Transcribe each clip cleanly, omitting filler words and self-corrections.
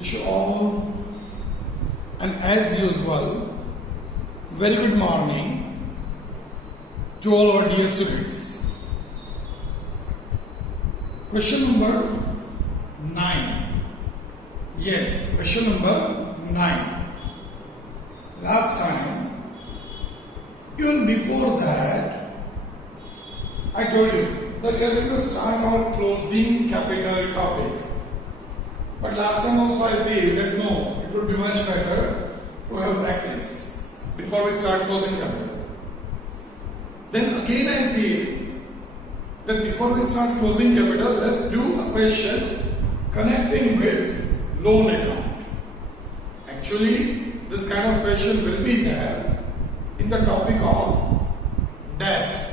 Wish you all, and as usual, very good morning to all our dear students. Question number 9. Yes, question number 9. Last time, even before that, I told you that we are going to start our closing capital topic. But last time also I feel that no, it would be much better to have practice before we start closing capital. Then again I feel that before we start closing capital, let's do a question connecting with loan account. Actually, this kind of question will be there in the topic of debt.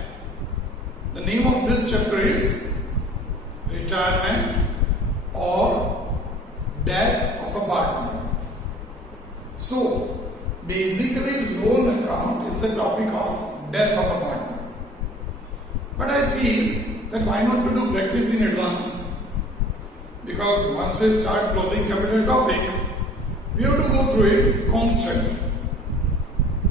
The name of this chapter is retirement or death of a partner. So, basically loan account is the topic of death of a partner. But I feel that why not to do practice in advance? Because once we start closing capital topic, we have to go through it constantly.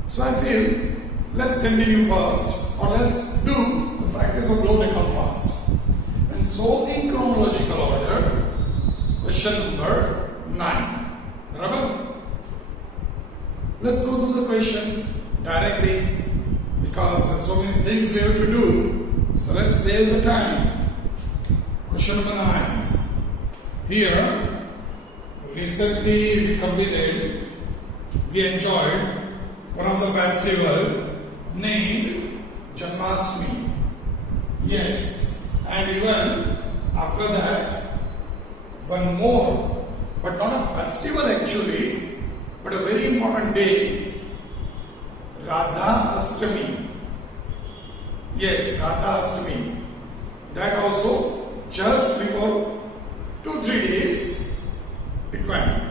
So I feel, let's continue first, or let's do the practice of loan account first. And so in chronological order, question number 9. Barabar? Let's go through the question directly because there's so many things we have to do. So let's save the time. Question number 9. Here, recently we enjoyed one of the festival named Janmashtami. Yes, and even after that, one more, but not a festival actually, but a very important day, Radha Ashtami. Yes, Radha Ashtami. That also just before 2-3 days it went.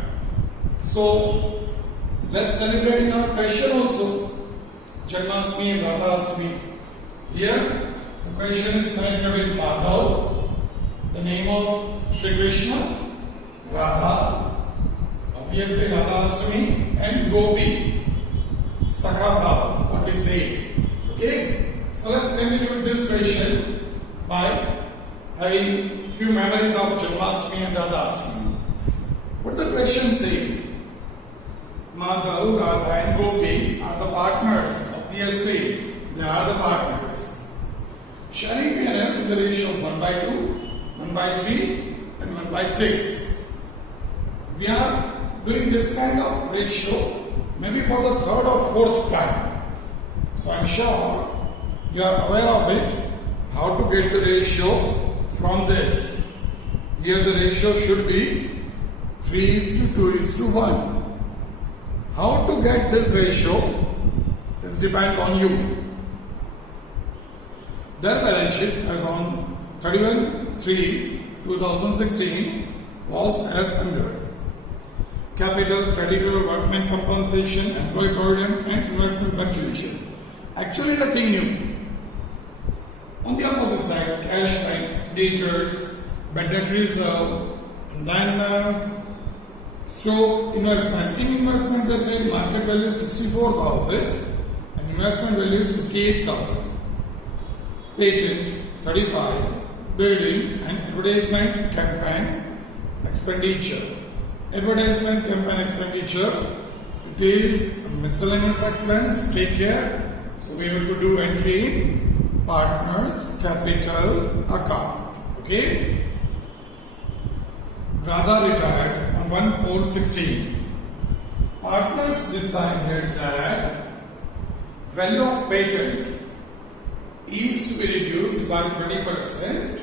So let's celebrate in our question also Janmashtami and Radha Ashtami. Here the question is connected with Madhav, the name of Shri Krishna, Radha, obviously Radha Ashtami, and Gopi, Sakha Bhav, what we say. Okay? So let's continue with this question by having few memories of Janmashtami and Radha Ashtami. What the question say? Madhav, Radha and Gopi are the partners. Obviously, they are the partners. Sharing P&L in the ratio of 1/2, 1/3 and 1/6. We are doing this kind of ratio maybe for the 3rd or 4th time. So I am sure you are aware of it, how to get the ratio from this. Here the ratio should be 3:2:1. How to get this ratio? This depends on you. Their balance sheet as on 31/3/2016 was as under: capital, creditor, workman compensation, employee provident and investment fluctuation. Actually nothing new. On the opposite side, cash bank, debtors, bad debt reserve, and then investment. In investment they say market value is 64,000 and investment value is 58,000. Patent 35, building and advertisement campaign expenditure. Advertisement campaign expenditure, it is miscellaneous expense, take care. So we have to do entry in partners capital account. Okay? Radha retired on 1/4/16. Partners decided that value of patent is to be reduced by 20%,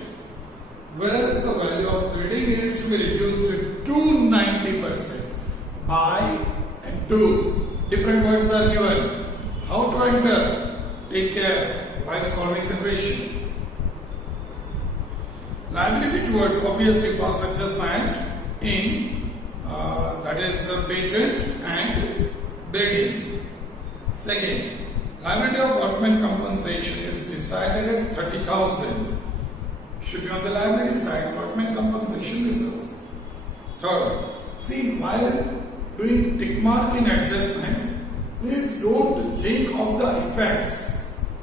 whereas the value of building is to be reduced with 290%. By and to. Different words are given. How to enter? Take care while solving the question. Liability towards obviously first adjustment in that is patent and building. Second, liability of workman compensation is decided at 30,000. Should be on the liability side, workman compensation reserve. Third, See, while doing tick mark in adjustment, please don't think of the effects.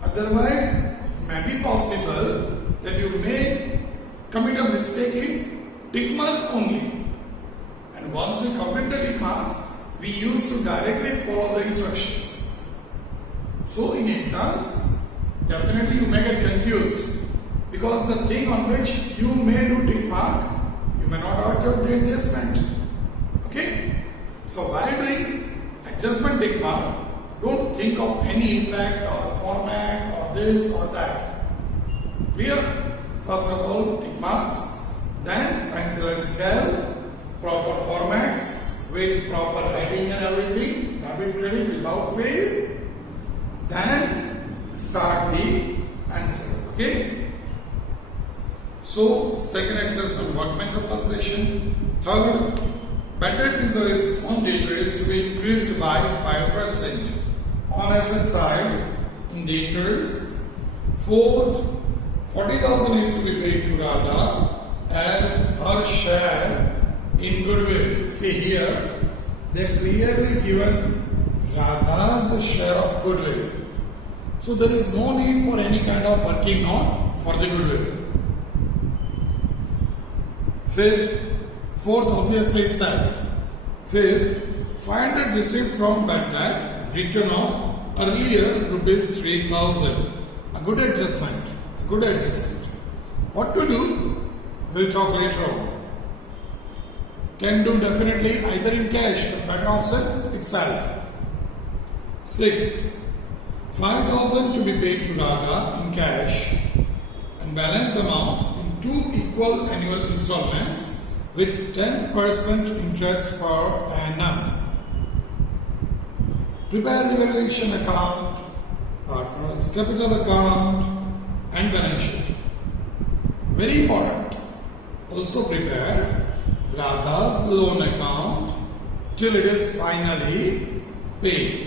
Otherwise, it may be possible that you may commit a mistake in tick mark only. And once we commit the tick marks, we used to directly follow the instructions. So in exams, definitely you may get confused because the thing on which you may do tick mark, you may not order the adjustment. Okay? So while doing adjustment tick mark, don't think of any effect or format or this or that. Clear? First of all, tick marks, then pencil and scale, proper formats with proper heading and everything, debit credit without fail. Then start the answer. Okay? So, second adjustment, workman compensation. Third, bad reserves on debtor is to be increased by 5% on asset side in debtors. Fourth, 40,000 is to be paid to Radha as her share in goodwill. See here, they clearly given Radha's share of goodwill. So there is no need for any kind of working note for the goodwill. Fourth, obviously itself. Fifth, 500 received from bad debt, return of earlier rupees 3,000. A good adjustment. A good adjustment. What to do? We'll talk later on. Can do definitely either in cash, the better option itself. Sixth, 5,000 to be paid to Radha in cash and balance amount in 2 equal annual installments with 10% interest per annum. Prepare revaluation account, partners capital account and balance sheet. Very important. Also prepare Radha's loan account till it is finally paid.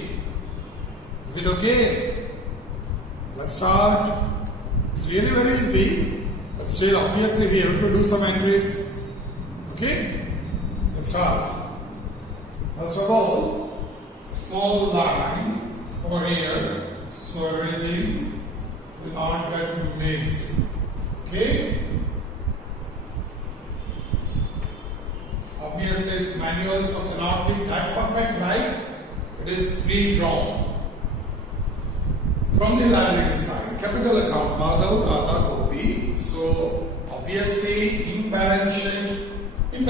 Is it okay? Let's start. It's really very easy, but still obviously we have to do some entries. Okay? Let's start. First of all, a small line over here so everything will not get mixed. Okay? Obviously, it's manual, so cannot be that perfect, right? It is pre-drawn. From the liability side, capital account, Madhav, Radha, Gopi. So, obviously, in balance sheet, not in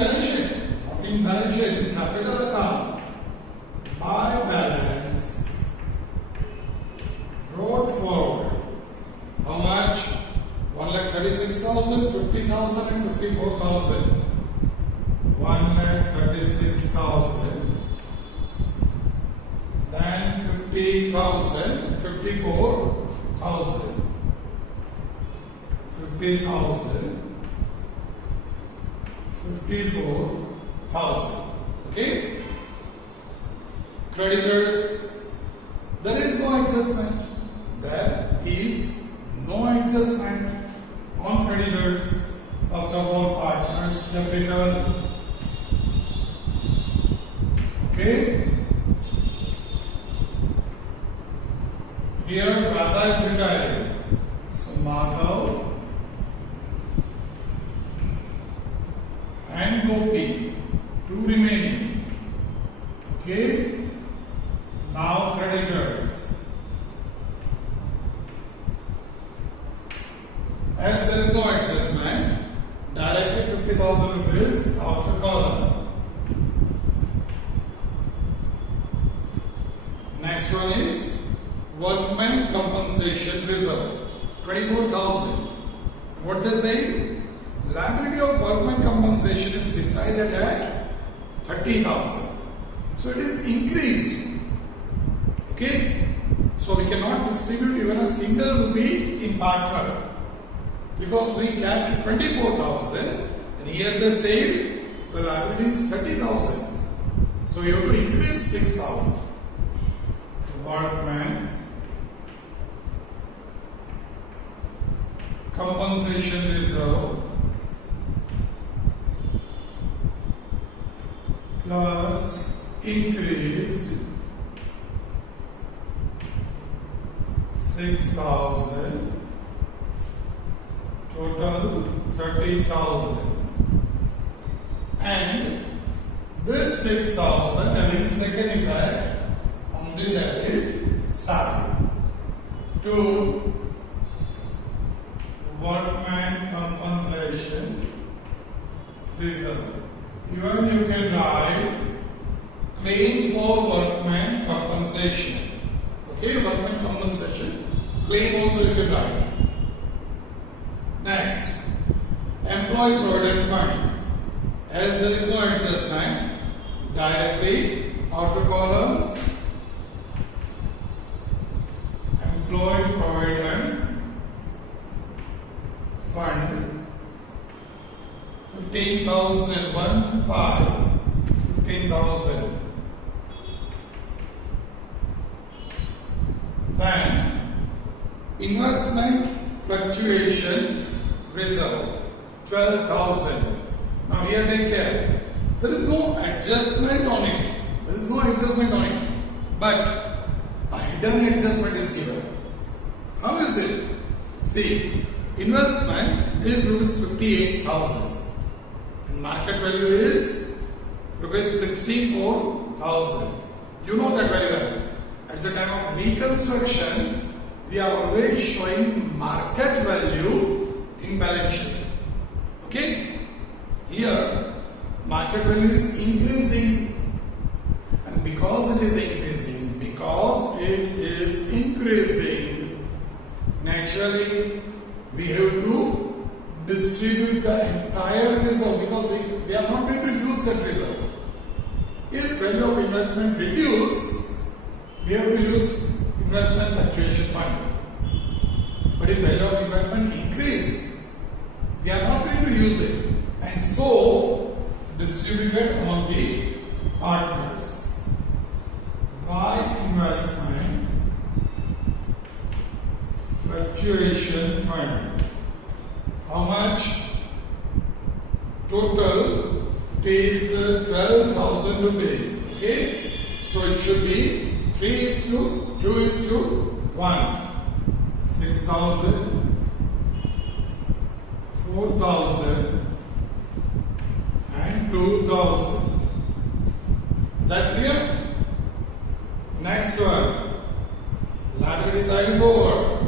balance sheet, in capital account, by balance, brought forward. How much? 1,36,000, 50,000, and 54,000. 1,36,000, then 50,000, 54,000, 50,000, 54,000. Okay? Creditors, there is no adjustment. There is no adjustment on creditors. First of all, partners capital. Okay? Here Radha is retiring. So Madhav and Gopi, two remaining. Okay? Now creditors. As there is no adjustment, directly 50,000 rupees outer column. Next one is workman compensation reserve, 24,000. What they say? Liability of workman compensation is decided at 30,000. So it is increased. Okay? So we cannot distribute even a single rupee in partner because we kept 24,000 and here they say the liability is 30,000. So you have to increase 6,000. Workman compensation reserve plus increased 6,000, total 30,000. And this 6,000 having second effect on the debit side to workman compensation reserve. Even you can write claim for workman compensation. Okay, workman compensation claim also you can write. Next, employee provident fund. As there is no adjustment, directly outer column employee provident fund 15,000 15,000. Then investment fluctuation reserve 12,000. Now here take care. There is no adjustment on it. There is no adjustment on it. But a hidden adjustment is given. How is it? See, investment is rupees 58,000. And market value is rupees 64,000. You know that very well. At the time of reconstruction, we are always showing market value in balance sheet. Okay? Here, market value is increasing, and because it is increasing, naturally we have to distribute the entire reserve because we are not going to use that reserve. If value of investment reduce, we have to use investment fluctuation fund. But if value of investment increase, we are not going to use it. And so distributed among the partners by investment fluctuation fund. How much? Total is 12,000 rupees. Okay, so it should be 3:2:1. 6,000, 4,000. And 2,000. Is that clear? Next one. Liability side is over.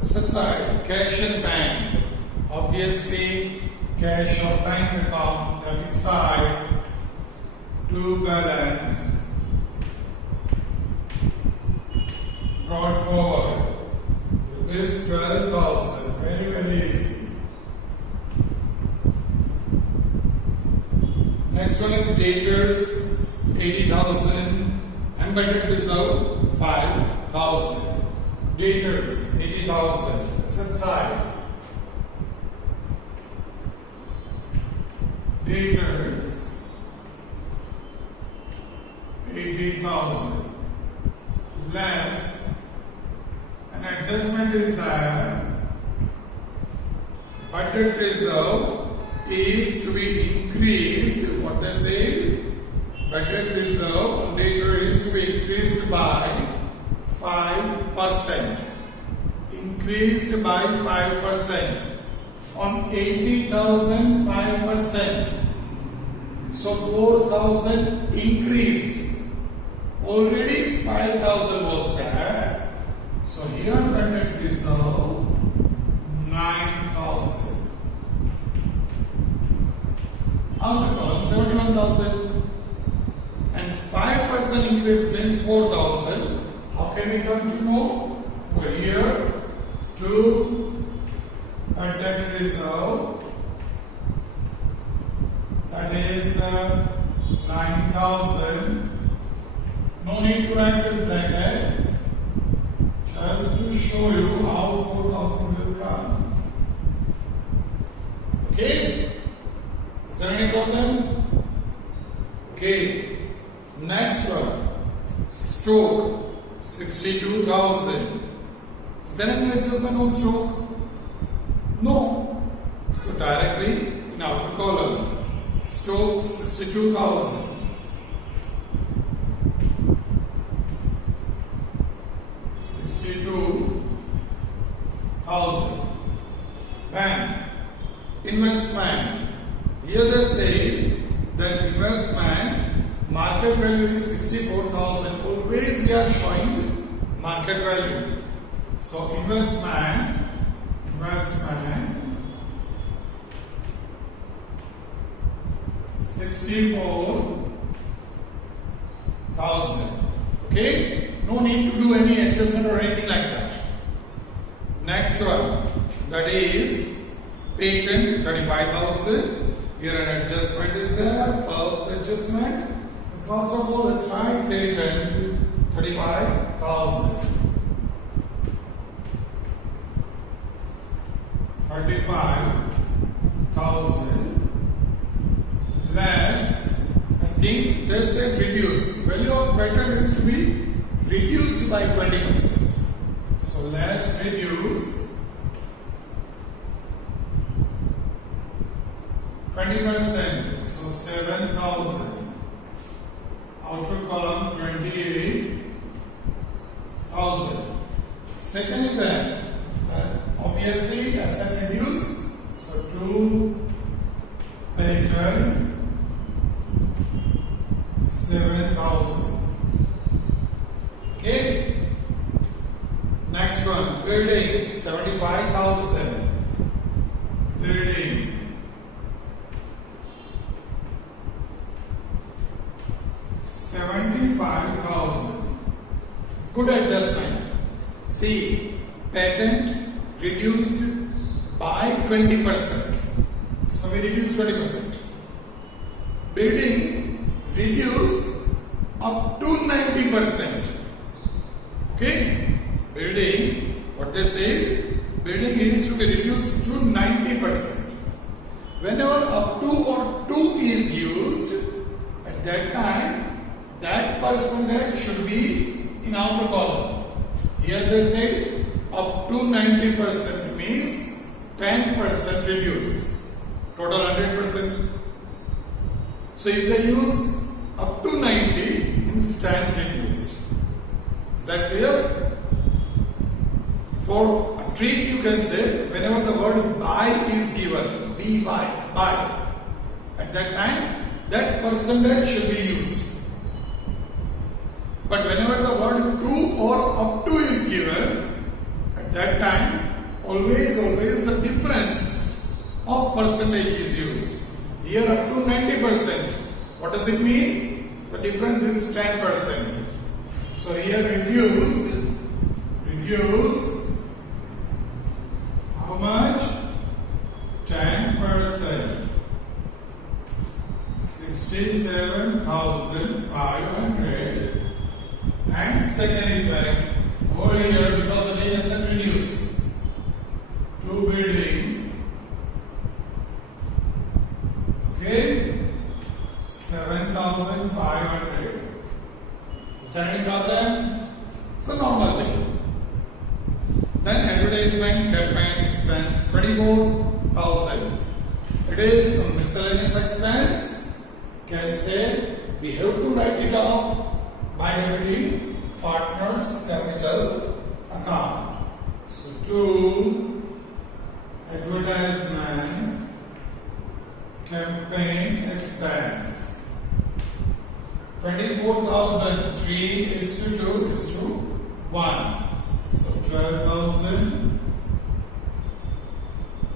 Asset side, cash and bank. Obviously, cash or bank account, debit side, to balance. Brought forward. Rupees 12,000. Very, very easy. Next one is debtors 80,000 and budget reserve 5,000. Debtors 80,000. Asset side. Debtors 80,000 less an adjustment is there. Budget reserve is to be increased. What they say? Budget reserve on debtor is to be increased by 5%. Increased by 5%. On 80,000, 5%. So 4,000 increased. Already 5,000 was there. So here budget reserve 9,000. Outer column 71,000. And 5% increase means 4,000. How can we come to know? For here to budget reserve, that is 9,000. No need to write this bracket, just to show you how 4,000 will come. Okay? Is there any problem? Okay. Next one. Stock 62,000. Is there any adjustment on stock? No. So directly in outer column, stock 62,000. said that investment market value is 64,000. Always we are showing market value. So investment 64,000. Okay? No need to do any adjustment or anything like that. Next one, that is patent 35,000. Here an adjustment is there, first adjustment. First of all, let's write patent 35,000. 35,000 less, I think they said reduce. Value of patent is to be reduced by 20%. So less reduce 20%. So 7,000. Outer column 28,000. Second event, obviously asset reduce. So 2 patent 7,000. Okay. Next one, building 75,000. Building 75,000. Good adjustment. See, patent reduced by 20%. So we reduce 20%. Building reduced up to 90%. Okay? Building, what they say, building is to be reduced to 90%. Whenever up to or to is used, at that time, that percentage should be in outer column. Here they say up to 90% means 10% reduce. Total 100%. So if they use up to 90 means 10 reduced. Is that clear? For a trick you can say whenever the word buy is given, buy, at that time that percentage should be used. But whenever the word to or up to is given, at that time always the difference of percentage is used. Here up to 90%. What does it mean? The difference is 10%. So here reduce how much? 10%. 67,500. And second effect over here, because again asset reduce, 2 building, okay, 7,500. Is that any problem? It's a normal thing. Then advertisement campaign expense 24,000. It is a miscellaneous expense. Can say we have to write it off by debiting partner's capital account. So 2 advertisement campaign expense. 24,000, 3 is to 2 is to 1. So 12,000,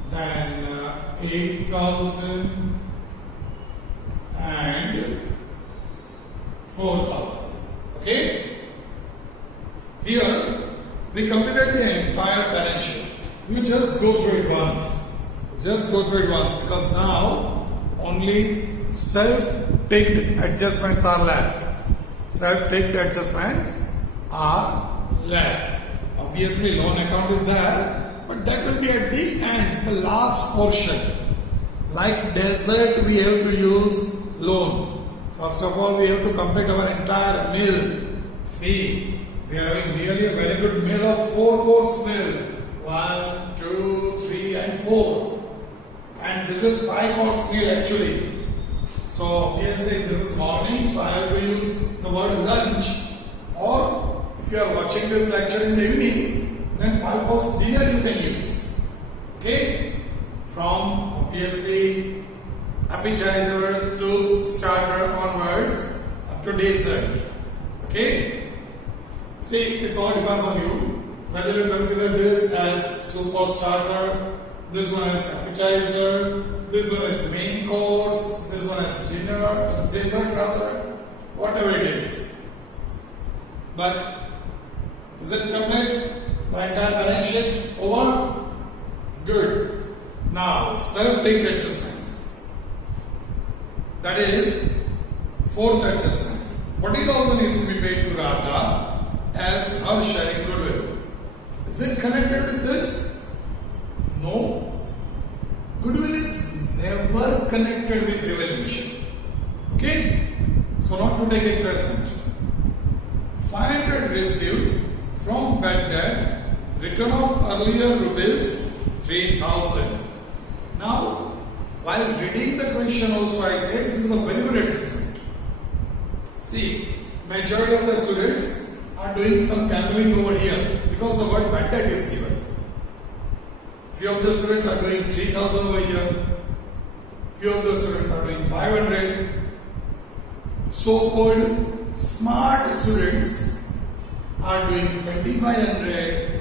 then 8,000 and 4,000. Okay? Here we completed the entire balance sheet. You just go through it once. Because now only self-picked adjustments are left. Obviously loan account is there, but that will be at the end, the last portion. Like desert we have to use loan. First of all we have to complete our entire meal. See, we are having really a very good meal of 4-course meal. 1, 2, 3 and 4. And this is 5-course meal actually. So obviously this is morning, so I have to use the word lunch. Or if you are watching this lecture in the evening, then 5-course dinner you can use. Okay? From obviously appetizer, soup, starter onwards up to dessert. Okay? See, it's all depends on you. Whether you consider this as soup or starter, this one as appetizer, this one as main course, this one as dinner, dessert rather, whatever it is. But is it complete? The entire balance sheet over? Good. Now, self-linked adjustments. That is, fourth adjustment. 40,000 is to be paid to Radha as her sharing goodwill. Is it connected with this? No. Goodwill is never connected with revaluation. Okay? So not to take it present. 500 received from bad debt, return of earlier rupees 3,000. Now, while reading the question also I said this is a very good adjustment. See, majority of the students are doing some calculating over here because the word bad debt is given. Few of the students are doing 3,000 over here. Few of the students are doing 500. So-called smart students are doing 2,500.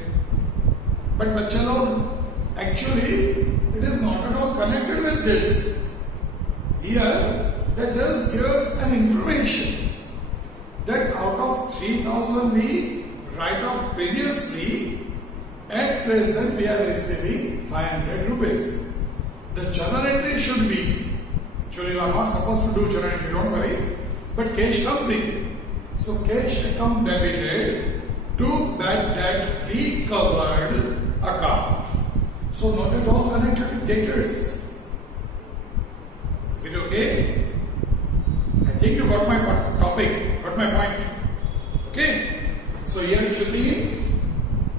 But bachcha log, actually it is not at all connected with this. Here they just give us an information that out of 3,000 we write off previously. At present we are receiving 500 rupees. The journal entry should be, actually you are not supposed to do journal entry, don't worry, but cash comes in. So cash account debited to bad debt recovered account. So not at all connected with debtors. Is it okay? I think you got my topic, got my point. Okay? So here it should be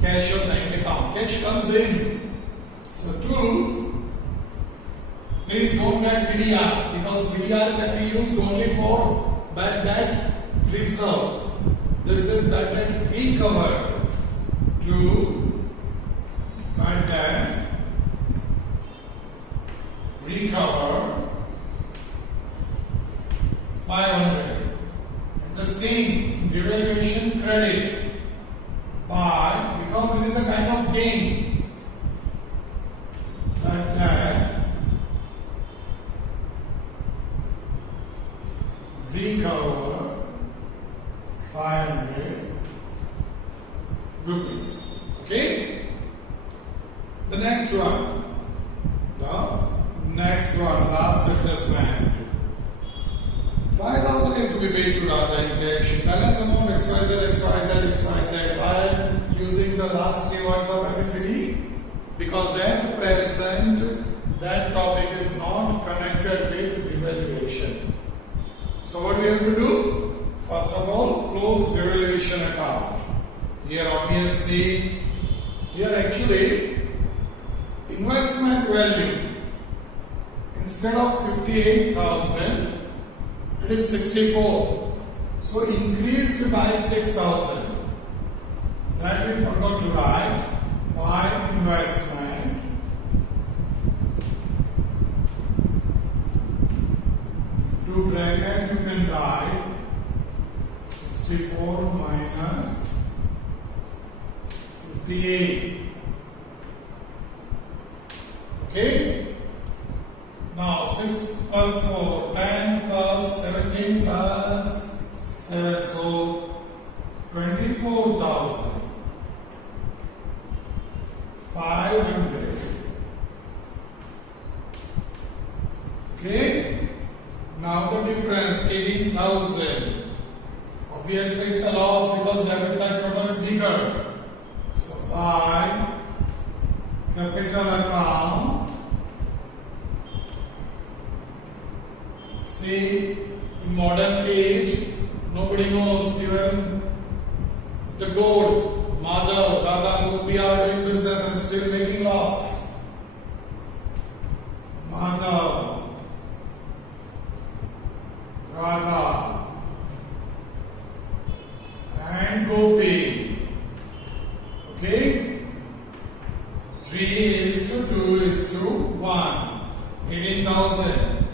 cash on bank account. Cash comes in. So 2, please don't write BDR because BDR can be used only for bad debt reserve. This is bad debt recovered. 2, bad debt recover 500. And the same revaluation credit by, because it is a kind of gain, bad debt recover 500 rupees. Okay? The next one. Last adjustment. 5,000 is to be paid to Radha in cash. Balance amount XYZ, XYZ, XYZ. I am using the last 3 words of ABCD because at present that topic is not connected with revaluation. So what we have to do? First of all, close revaluation account. Here obviously, here actually investment value instead of 58,000 it is 64. So increased by 6,000. That we forgot to write by investment. To bracket you can write 64 minus 58. Okay? Now 6 plus 4, 10 plus 17 plus 7, so 24,500. Okay? Now the difference 18,000. Obviously it's a loss because debit side total is bigger. So by capital account, see, in modern age, nobody knows even the gold, Madhav, Radha, Gopi are doing business and still making loss. Madhav, Radha, and Gopi. Okay? 3 is to 2 is to 1. 18,000.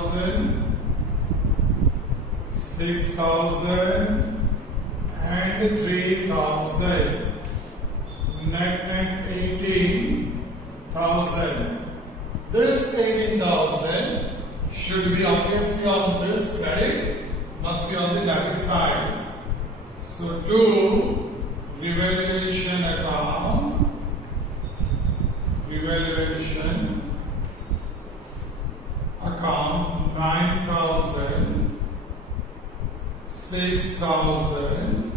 5,000, 6,000 and 3,000. Net 18,000. This 18,000 should be obviously on this credit, must be on the debit side. So to revaluation account, revaluation account 9,000, 6,000,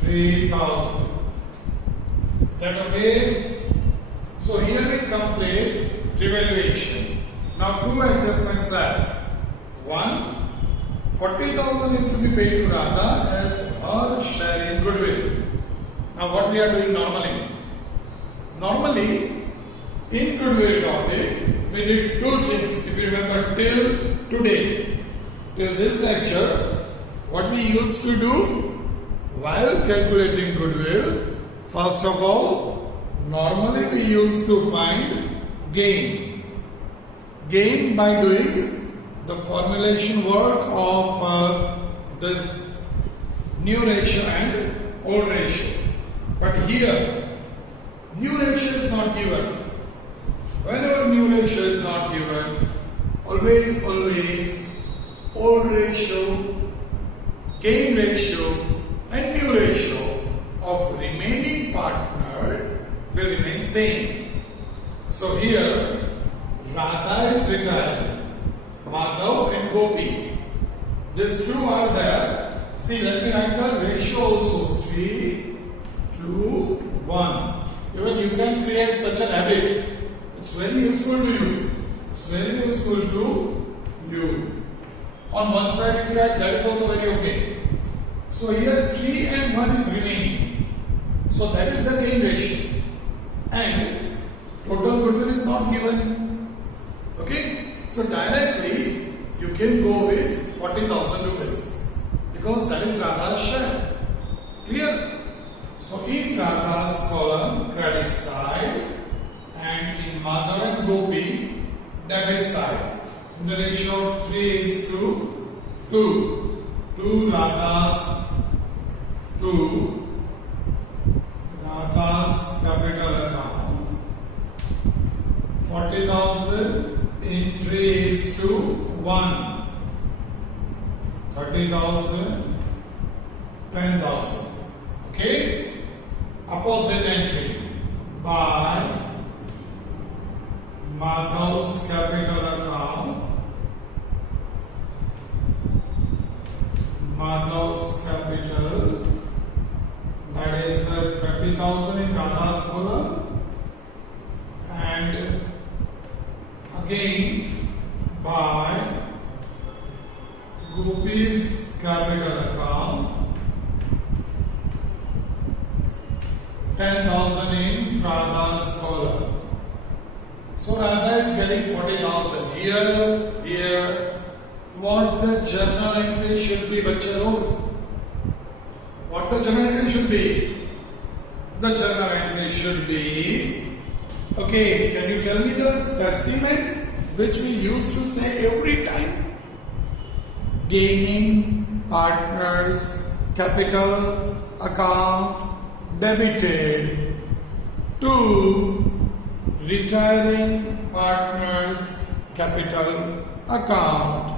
3,000. Is that okay? So here we complete revaluation. Now two adjustments left. One, 40,000 is to be paid to Radha as her share in goodwill. Now what we are doing normally? Normally in goodwill topic we did two things. If you remember till today, till this lecture, what we used to do while calculating goodwill, first of all, normally we used to find gain. Gain by doing the formulation work of this new ratio and old ratio. But here, new ratio is not given. Whenever new ratio is not given, always old ratio, gain ratio and new ratio of remaining partner will remain same. So here Radha is retiring, Madhav and Gopi. These two are there. See, let me write the ratio also. 3, 2, 1. Even you can create such an habit. It's very useful to you. It's very useful to you. On one side if you write, that is also very okay. So here 3 and 1 is remaining. So that is the gain ratio. And total goodwill is not given. Okay? So directly you can go with 40,000 rupees because that is Radha's share. Clear? So in Radha's column, credit side, and in Madhav and Gopi, debit side. The ratio of 3 is to 2. 2 Radha's capital account. 40,000 in 3 is to 1. 30,000, 10,000. Okay? Opposite entry by Madhav's capital account. Madhav's capital, that is 30,000 in Radha's column, and again by Gopi's capital account, 10,000 in Radha's column. So Radha is getting 40,000 here. What the journal entry should be, bachche log? What the journal entry should be? The journal entry should be, okay, can you tell me the specimen which we used to say every time? Gaining partners capital account debited to retiring partners capital account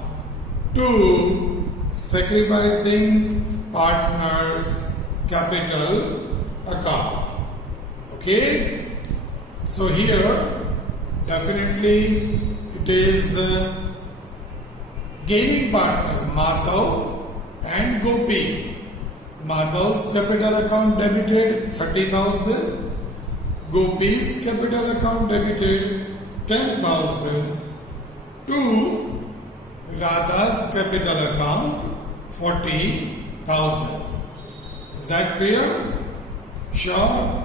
to sacrificing partners capital account. Okay? So here definitely it is gaining partner Madhav and Gopi. Madhav's capital account debited 30,000. Gopi's capital account debited 10,000 to Radha's capital account 40,000. Is that clear? Sure?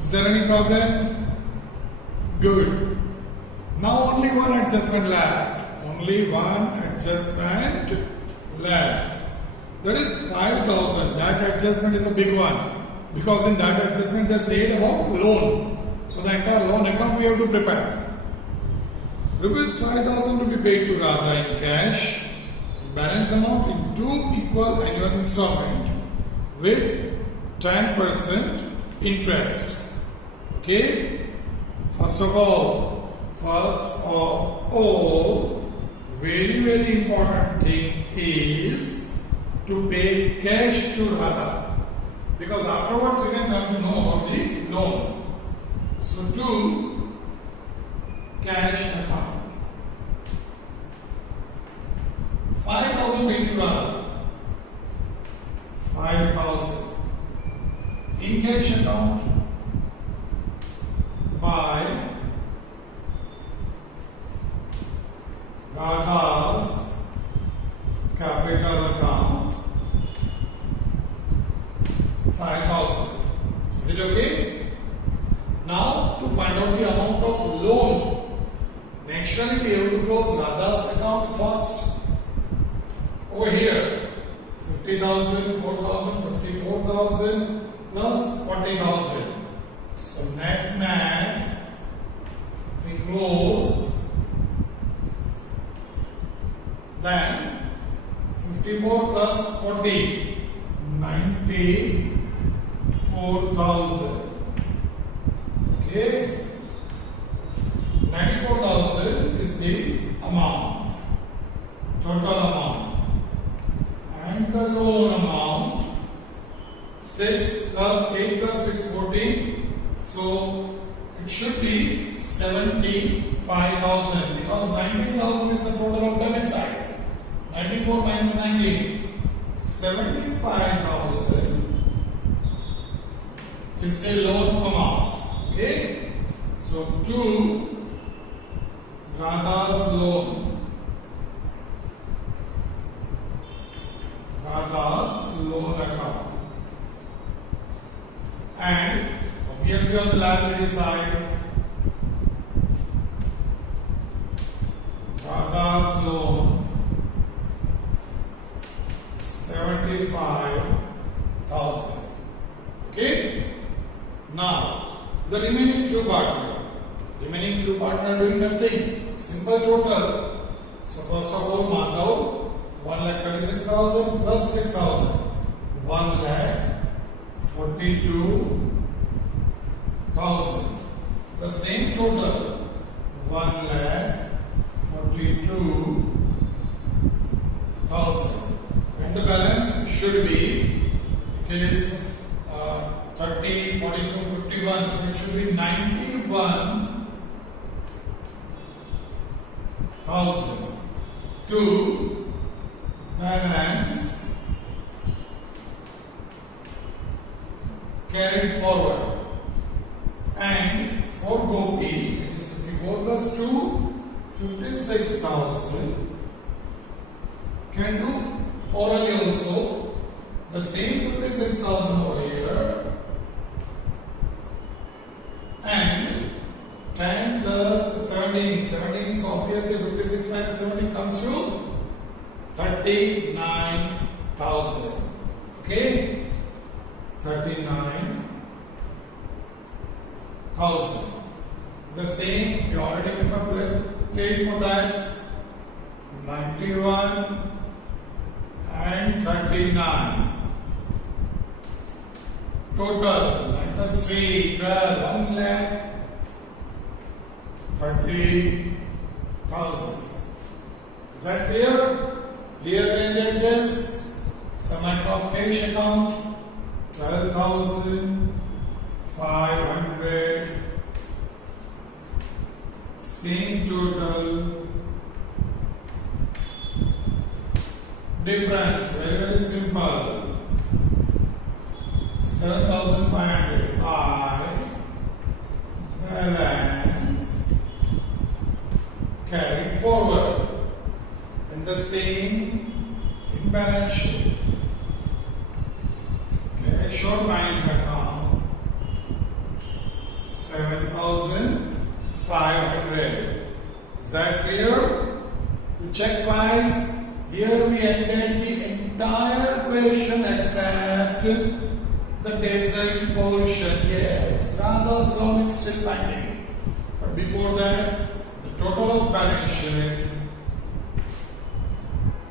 Is there any problem? Good. Now only one adjustment left. Only one adjustment left. That is 5,000. That adjustment is a big one. Because in that adjustment they said about loan. So the entire loan account we have to prepare. Rupees 5,000 to be paid to Radha in cash. Balance amount in 2 equal annual installment with 10% interest. Okay? First of all, very important thing is to pay cash to Radha, because afterwards we can come to know about the loan. So to cash account, 5,000 paid to Radha, 5,000 in cash account by Radha's capital account, 5,000. Is it okay? Now to find out the amount of loan, naturally we have to close Radha's account first. Over here, 50,000, 4,000, 54,000 plus 40,000. So net we close. Then 54 plus 40, 94,000. Okay, 94,000 is the amount, total amount, and the loan amount 6 plus 8 plus 6, 14. So it should be 75,000, because 19,000 is the total of debit side. 94 minus 19, 75,000 is the loan amount. Okay, so to Radha's loan, account, and obviously on the liability side, Radha's loan 75,000. Okay. Now the remaining two partner doing nothing. Simple total. So first of all, Madhav 1,36,000 plus 6,000, 1,42,000. The same total, 1,42,000. And the balance should be, it is 30, 42, 51, so it should be 91,000 to balance carried forward. And for Gopi, it is 54 plus 2, 56,000. Can do orally also. The same 56,000 over here, and 10 plus 17, so obviously 56 minus 17 comes to 39,000. Okay, 39,000. The same, you already have a place for that. 91 and 39. Total 9 plus 3, 12, 1,30,000. Is that clear? Here ended this. Some matter of cash account 12,500. Same total. Difference very simple. 7,500 by balance carried forward in the same in balance sheet. Cash or bank account 7,500. Is that clear? To check twice. Here we ended the entire question except the desert portion. Yes, Radha's loan is still pending. But before that, the total of balance sheet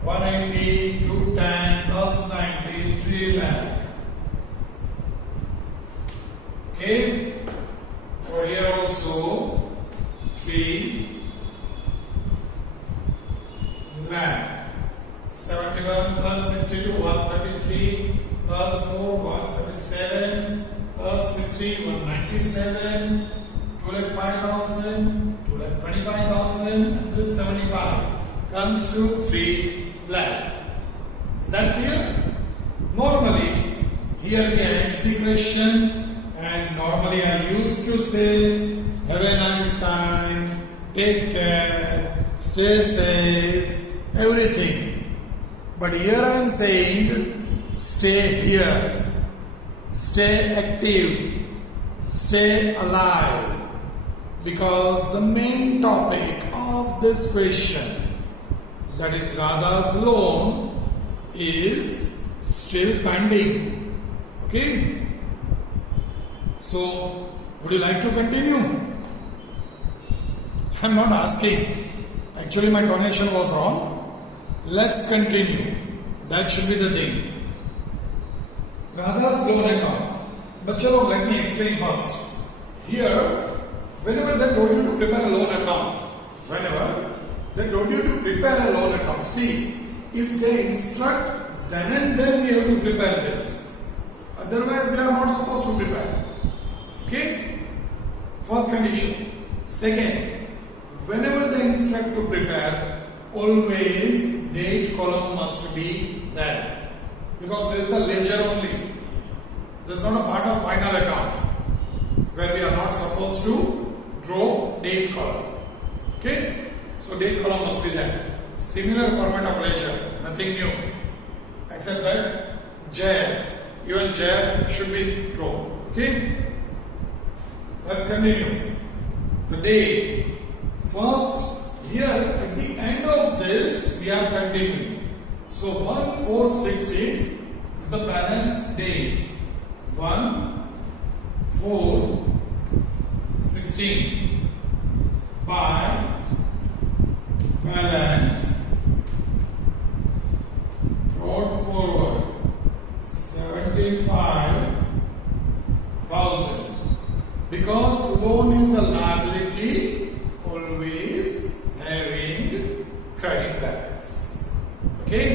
180, 210 plus 90, 3 lakh. Okay, over here also 3 lakh. 71 plus 62, 133 plus 4, 137 plus 60, 197, 2,05,000, 2,25,000, and this 75 comes to 3 lakh. Is that clear? Normally, here gets the question, and normally I used to say, have a nice time, take care, stay safe, everything. But here I am saying, stay here, stay active, stay alive, because the main topic of this question, that is Radha's loan, is still pending. Okay? So, would you like to continue? I am not asking. Actually, my connection was wrong. Let's continue. That should be the thing. Radha's loan account. But chalo, let me explain first. Here, whenever they told you to prepare a loan account, see, if they instruct, then and then we have to prepare this. Otherwise, we are not supposed to prepare. Okay? First condition. Second, whenever they instruct to prepare, always date column must be there, because there is a ledger only. There is not a part of final account where we are not supposed to draw date column. Okay? So date column must be there. Similar format of ledger, nothing new, except that JF, even JF should be drawn. Okay? Let's continue. The date. First, here at the end of this, we are continuing. So 1/4/16 is the balance date. 1/4/16 by balance brought forward 75,000. Because loan is a liability, always having credit balance. Okay?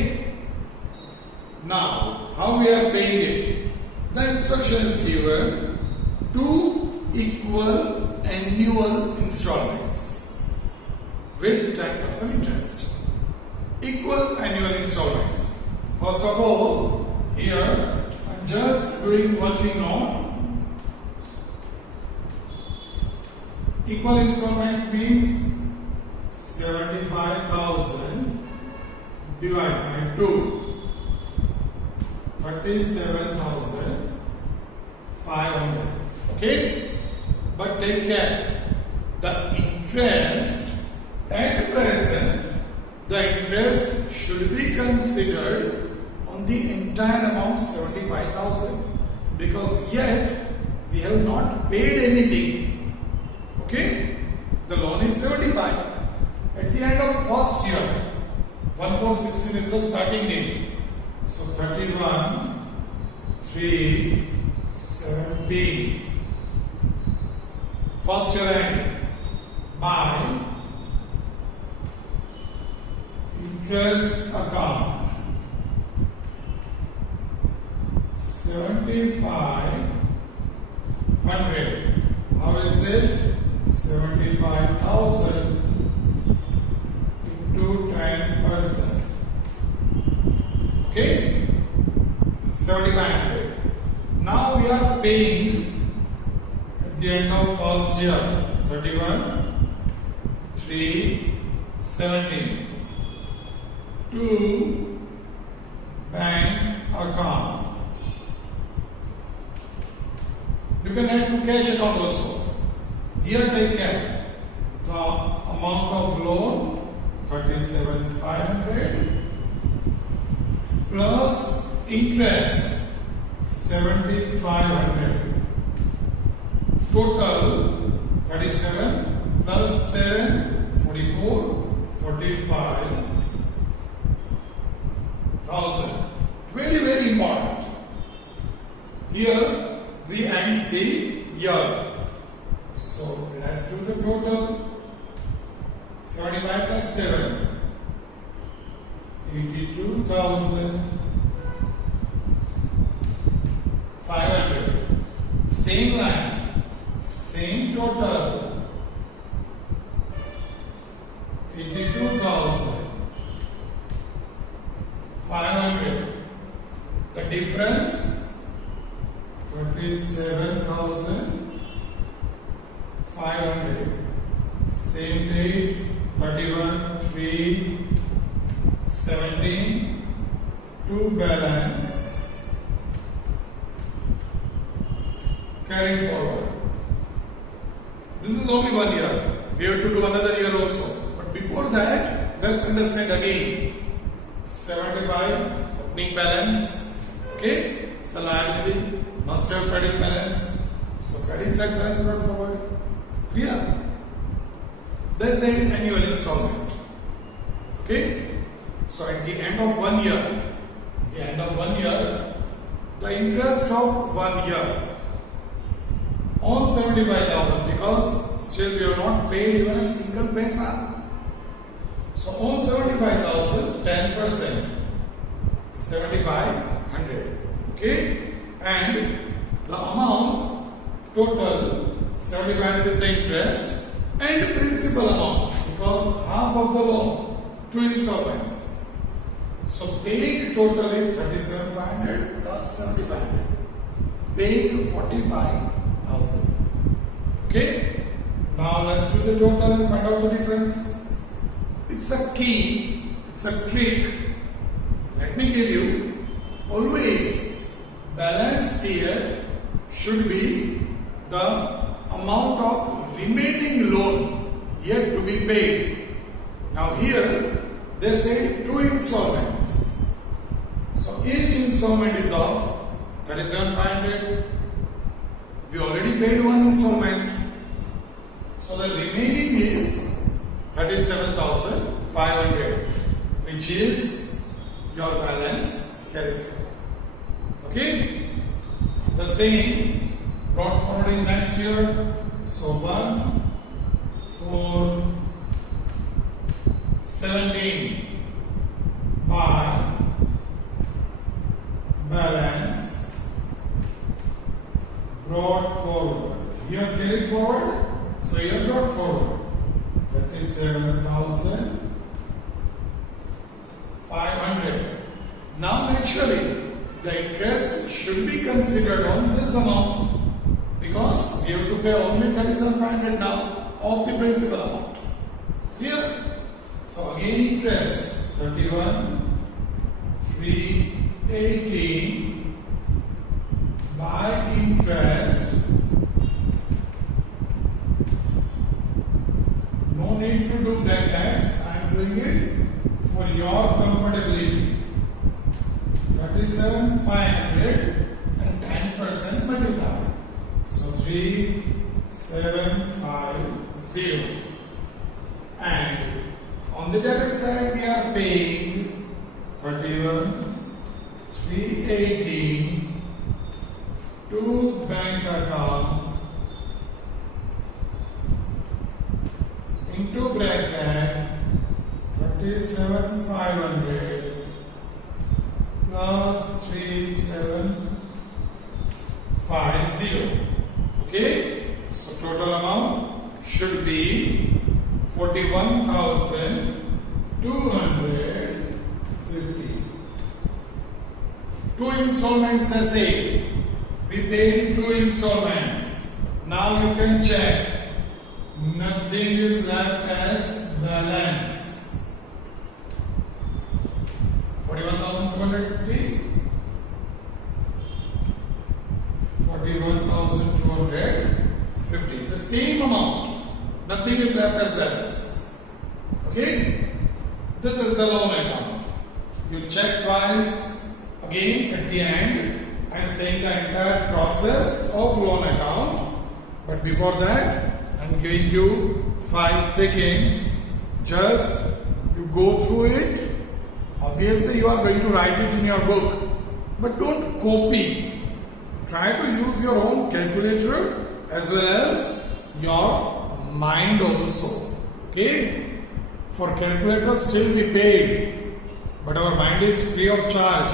Now, how we are paying it? The instruction is given: 2 equal annual installments with 10% interest. Equal annual installments. First of all, here I am just doing one thing now. Equal installment means 75,000 divided by 2, 37,500. Okay? But take care, the interest at present, the interest should be considered on the entire amount 75,000, because yet we have not paid anything. Okay? The loan is 75. At the end of first year, 1/4/16 is the starting date. So 31/3/17. First year end by interest account 7,500. How is it? 75,000 into 10%. Okay? 7,500. Now we are paying at the end of first year 31/3/17 to bank account. You can add to cash account also. Here take care. The amount of loan 37,500 plus interest 7,500. Total 37 plus 7, 44, 45,000. Very, very important. Here we end the year. So let's do the total. 75 plus 7. 82,500. Same line, same total. 82,500. The difference 37,500. Same date 31/3/17. To balance. Carry forward. This is only 1 year. We have to do another year also. But before that, let's understand again. 75 opening balance. Okay, it's a liability. Must have credit balance. So credit side balance brought forward. Clear? There's an annual installment. Okay. So at the end of 1 year, the interest of 1 year on 75,000, because still we have not paid even a single paisa. So on 75,000, 10%, 7,500. Okay, and the amount total 7,500 is the interest and principal amount, because half of the loan, 2 installments. So paid totally 37,500 plus 7,500. Paid 45,000. Okay. Now let's do the total and find out the difference. It's a key. It's a trick. Let me give you. Always balance here should be the amount of remaining loan yet to be paid. Now here they say 2 installments. So each installment is of 37,500. We already paid 1 installment. So the remaining is 37,500, which is your balance carried forward. Okay? The same brought forward in next year. So 1, 4, 17 by balance brought forward. Here carried forward, so here brought forward. 37,500. Now naturally the interest should be considered on this amount, because we have to pay only 37,500 now of the principal amount. Here, so again interest 31,318 by interest. No need to do brackets. I am doing it for your comfortability. 37,500 and 10% multiply. So 3,750. And on the debit side we are paying 31,318 to bank account into bracket 37,500 plus 3,750. Okay, so total amount should be 41,250. 2 installments the same. We paid 2 installments. Now you can check. Nothing is left as balance. 41,250. 41,250. The same amount. Nothing is left as balance. Okay? This is the loan account. You check twice. Again, at the end, I am saying the entire process of loan account. But before that, I am giving you 5 seconds Just you go through it. Obviously, you are going to write it in your book, but don't copy. Try to use your own calculator as well as your mind also. Okay? For calculator still we paid, but our mind is free of charge.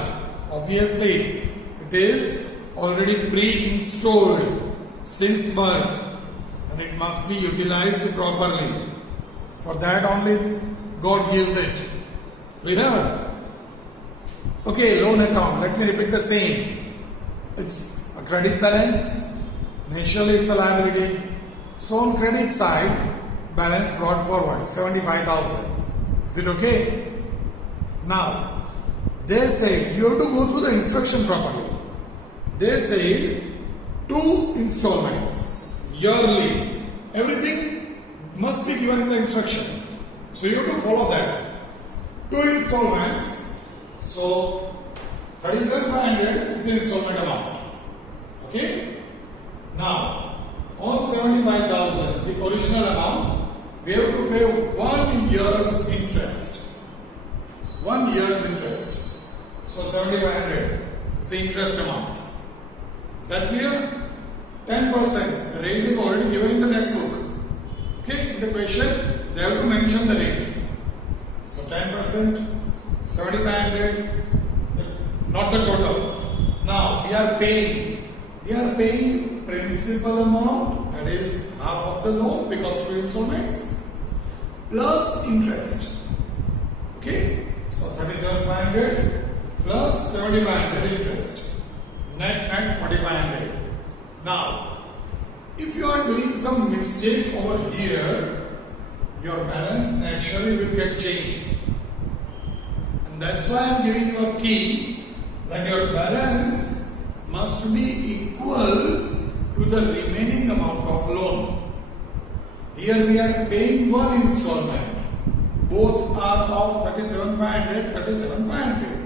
Obviously, it is already pre-installed since birth, and it must be utilized properly. For that only God gives it. Clear? Okay, loan account. Let me repeat the same. It's a credit balance. Initially, it's a liability. So on credit side, balance brought forward 75,000. Is it okay? Now, they say you have to go through the instruction properly. They say 2 installments yearly. Everything must be given in the instruction. So you have to follow that. 2 installments. So 37,500 is the installment amount. Okay? Now, on 75,000, the original amount, we have to pay 1 year's interest. 1 year's interest. So 7,500 is the interest amount. Is that clear? 10%. The rate is already given in the textbook. Okay, in the question, they have to mention the rate. So 10%, 7,500, not the total. Now we are paying principal amount, that is half of the loan because 2 installments, plus interest. Okay, so 37,500 plus 7,500 interest. Net 4,500. Now, if you are doing some mistake over here, your balance naturally will get changed. And that's why I am giving you a key that your balance must be equals to the remaining amount of loan. Here we are paying 1 installment. Both are of 37,500, 37,500.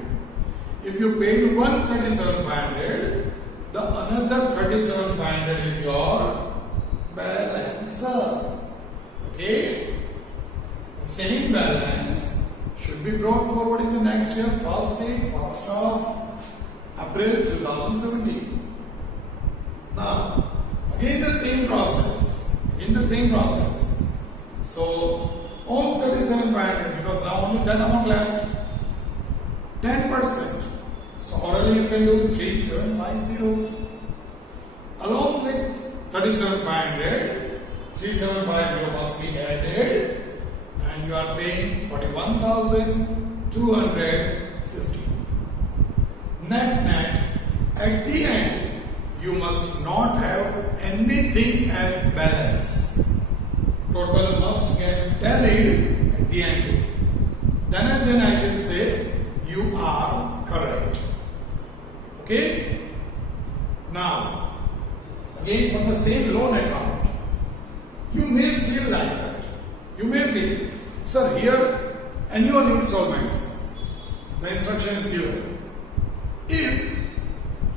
If you paid 1 37,500, the another 37,500 is your balance. Okay? The same balance should be brought forward in the next year, first day, 1st of April 2017. Now, again the same process. So, on 37,500, because now only that amount left, 10%. So, orally you can do 3,750. Along with 37,500, 3,750 must be added, and you are paying 41,250. Net, at the end, you must not have anything as balance. Total must get tallied at the end. Then and then I can say you are correct. Okay? Now, again from the same loan account, you may feel like that. You may feel, sir, here annual installments, the instruction is given. If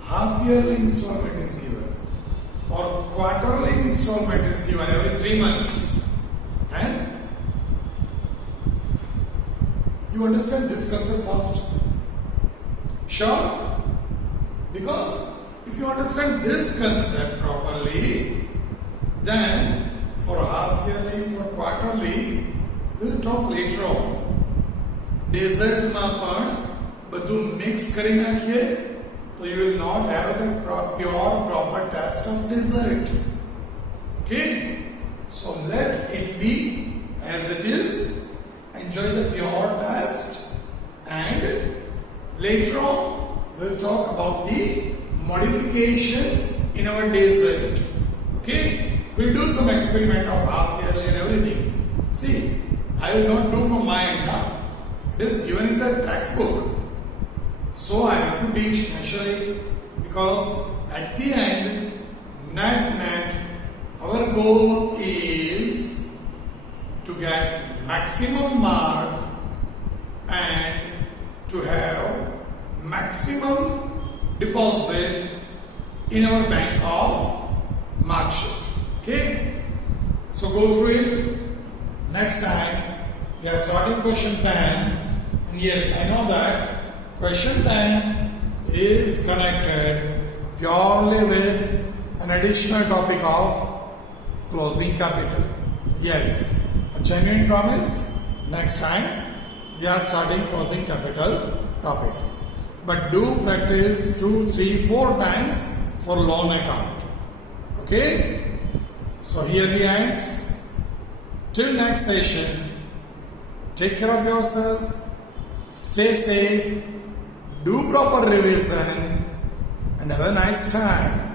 half yearly installment is given or quarterly installment is given every 3 months, then you understand this concept first. Sure? Because if you understand this concept properly, then for half yearly, for quarterly, we will talk later on. Desert માં પણ બધું mix કરી નાખીએ તો you will not have the pure proper taste of dessert. Okay? So let it be as it is. Enjoy the pure taste, and later on we'll talk about the modification in our dessert. Okay? We'll do some experiment of half yearly and everything. See, I will not do from my end now. It is given in the textbook. So I have to teach naturally, because at the end, net, our goal is to get maximum mark and to have maximum deposit in our bank of mark sheet. Okay? So go through it. Next time We are starting question 10. And yes, I know that question 10 is connected purely with an additional topic of closing capital. Yes, a genuine promise. Next time we are starting closing capital topic. But do practice 2, 3, 4 times for loan account. Okay? So here we end. Till next session, take care of yourself, stay safe, do proper revision, and have a nice time.